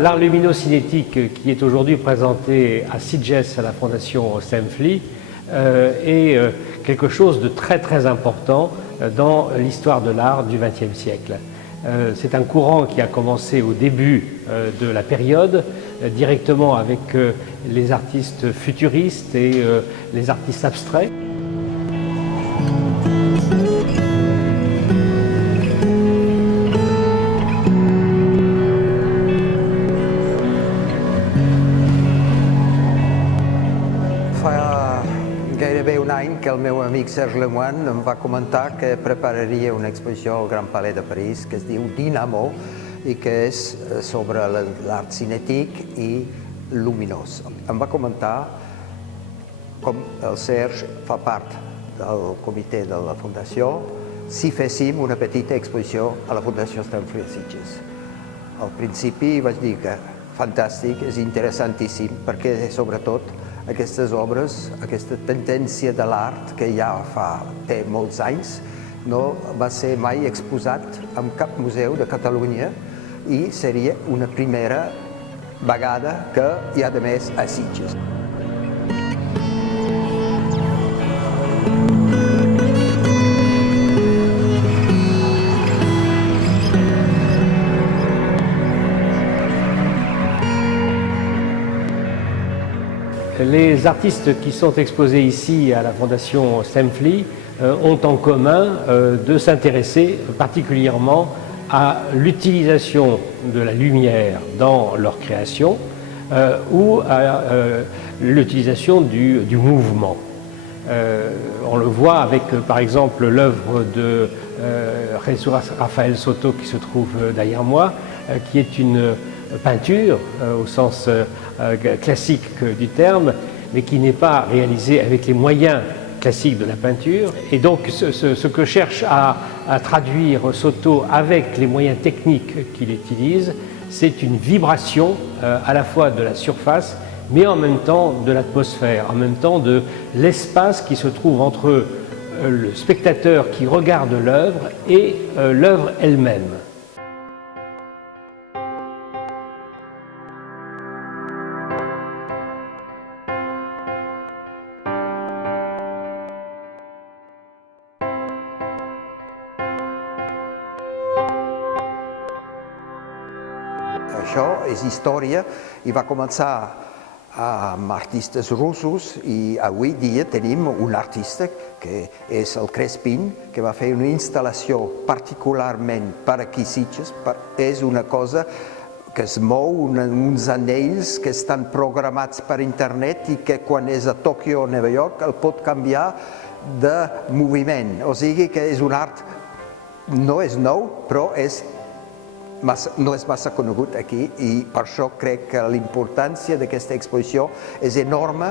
L'art lumino-cinétique qui est aujourd'hui présenté à Sitges, à la Fondation STEMFLI, est quelque chose de très important dans l'histoire de l'art du XXe siècle. C'est un courant qui a commencé au début de la période, directement avec les artistes futuristes et les artistes abstraits. Fa gairebé un any que el meu amic Serge Lemoine em va comentar que prepararia una exposició al Gran Palais de París que es diu Dynamo i que és sobre l'art cinètic i luminós. Em va comentar com el Serge fa part del comitè de la Fundació si féssim una petita exposició a la Fundació STEMFLI a Sitges. Al principi vaig dir que fantàstic, és interessantíssim, perquè sobretot aquestes obres, aquesta tendència de l'art que ja té molts anys, no va ser mai exposat en cap museu de Catalunya i seria una primera vegada que hi ha de més a Sitges. Les artistes qui sont exposés ici à la Fondation STEMFLI ont en commun de s'intéresser particulièrement à l'utilisation de la lumière dans leur création ou à l'utilisation du mouvement. On le voit avec par exemple l'œuvre de Jesús Rafael Soto qui se trouve derrière moi, qui est une peinture au sens classique du terme, mais qui n'est pas réalisée avec les moyens classiques de la peinture. Et donc ce que cherche à traduire Soto avec les moyens techniques qu'il utilise, c'est une vibration à la fois de la surface, mais en même temps de l'atmosphère, en même temps de l'espace qui se trouve entre le spectateur qui regarde l'œuvre et l'œuvre elle-même. Això és història i va començar amb artistes russos i avui dia tenim un artista que és el Crespin, que va fer una instal·lació particularment per aquí Sitges. És una cosa que es mou, uns anells que estan programats per internet i que quan és a Tòquio o Nova York el pot canviar de moviment. O sigui que és un art, no és nou, però no és massa conegut aquí i per això crec que l'importància d'aquesta exposició és enorme.